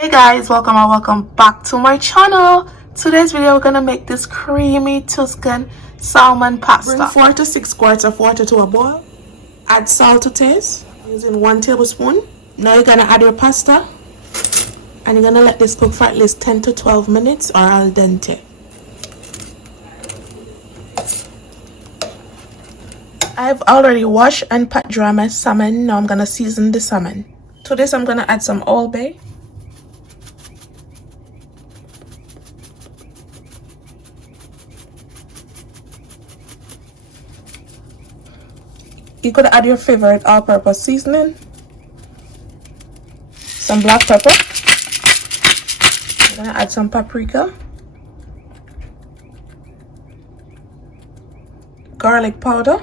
Hey guys, welcome or welcome back to my channel. Today's video we're gonna make this creamy Tuscan salmon pasta. Bring 4 to 6 quarts of water to a boil. Add salt to taste using 1 tablespoon. Now you're gonna add your pasta and you're gonna let this cook for at least 10 to 12 minutes or al dente. I've already washed and pat dry my salmon. Now I'm gonna season the salmon. To this I'm gonna add some Old Bay, you could add your favorite all-purpose seasoning, some black pepper, I'm gonna add some paprika, garlic powder,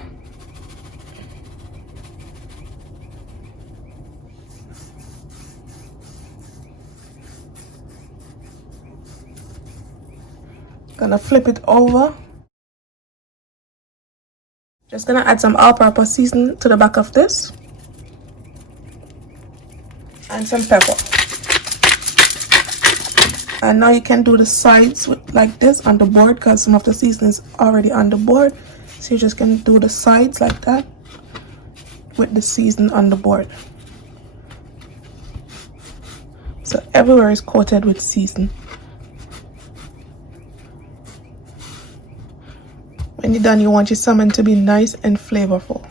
gonna flip it over. Just gonna add some all-purpose seasoning to the back of this and some pepper. And now you can do the sides like this on the board because some of the seasoning is already on the board. So you just can do the sides like that with the seasoning on the board. So everywhere is coated with seasoning. When you're done, you want your salmon to be nice and flavorful.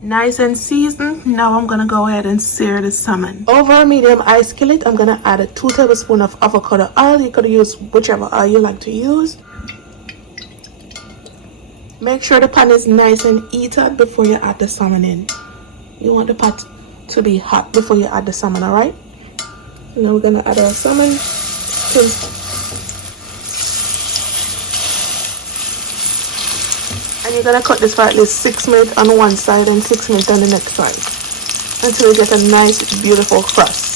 Nice and seasoned. Now I'm gonna go ahead and sear the salmon. Over a medium ice skillet, I'm gonna add a 2 tablespoons of avocado oil. You could use whichever oil you like to use. Make sure the pan is nice and heated before you add the salmon in. You want the pot to be hot before you add the salmon, alright? Now we're gonna add our salmon and you're gonna cut this for at least 6 minutes on one side and 6 minutes on the next side until you get a nice beautiful crust.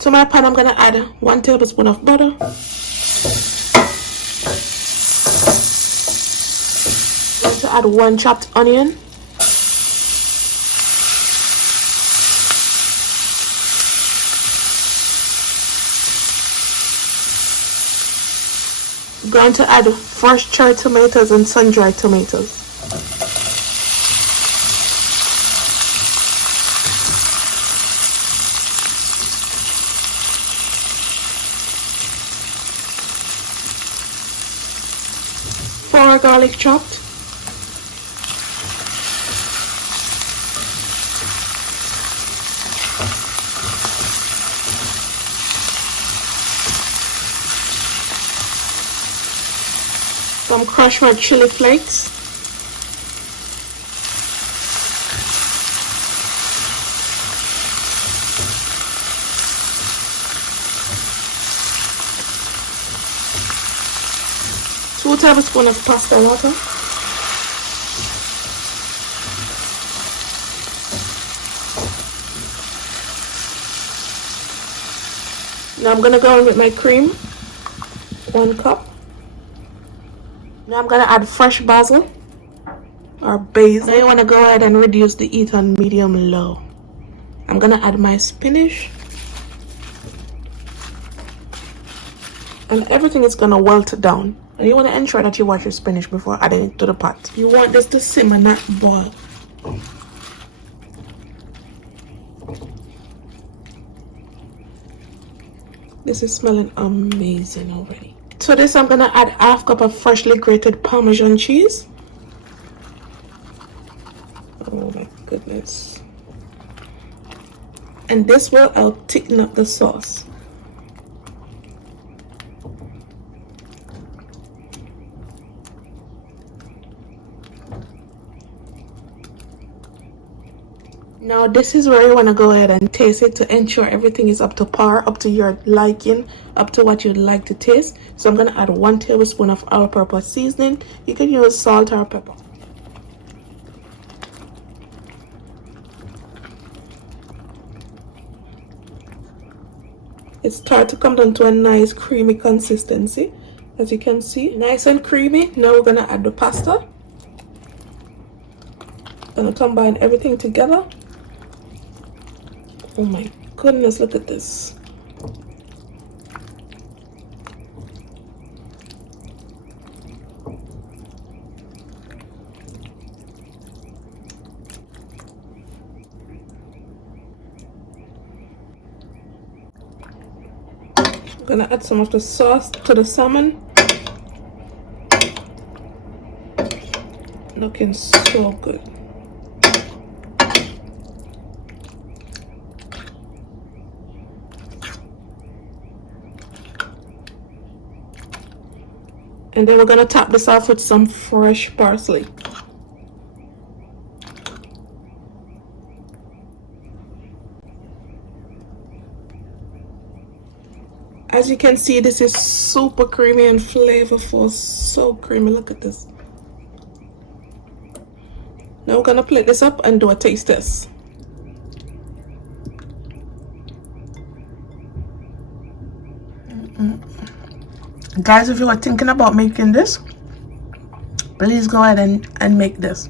To my pan I'm gonna add 1 tablespoon of butter, add 1 chopped onion, I'm going to add fresh cherry tomatoes and sun-dried tomatoes. Four garlic chopped, some crushed red chili flakes, two tablespoons of pasta water, now I'm gonna go in with my cream, 1 cup. Now I'm gonna add fresh basil or basil. Now you wanna go ahead and reduce the heat on medium low. I'm gonna add my spinach. And everything is gonna wilt down. And you wanna ensure that you wash your spinach before adding it to the pot. You want this to simmer, not boil. This is smelling amazing already. To this I'm gonna add ½ cup of freshly grated Parmesan cheese. Oh my goodness. And this will help thicken up the sauce. Now this is where you want to go ahead and taste it to ensure everything is up to par, up to your liking, up to what you'd like to taste. So I'm going to add 1 tablespoon of all-purpose seasoning. You can use salt or pepper. It starts to come down to a nice creamy consistency. As you can see, nice and creamy. Now we're gonna add the pasta. Gonna combine everything together. Oh my goodness, look at this. I'm gonna add some of the sauce to the salmon. Looking so good. And then we're gonna top this off with some fresh parsley. As you can see, this is super creamy and flavorful. So creamy, look at this. Now we're gonna plate this up and do a taste test. Guys, if you are thinking about making this, please go ahead and make this.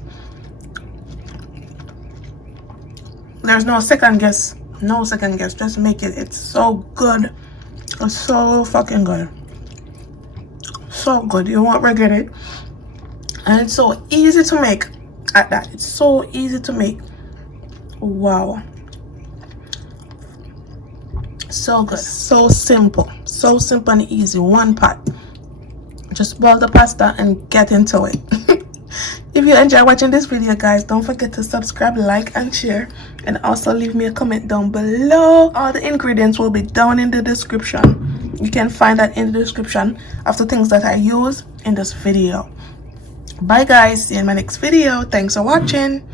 There's no second guess. No second guess. Just make it. It's so good. It's so fucking good. So good. You won't regret it. And it's so easy to make at that. It's so easy to make. Wow. So good. So simple. So simple and easy. One pot. Just boil the pasta and get into it. If you enjoy watching this video, guys, don't forget to subscribe, like, and share. And also leave me a comment down below. All the ingredients will be down in the description. You can find that in the description of the things that I use in this video. Bye, guys. See you in my next video. Thanks for watching.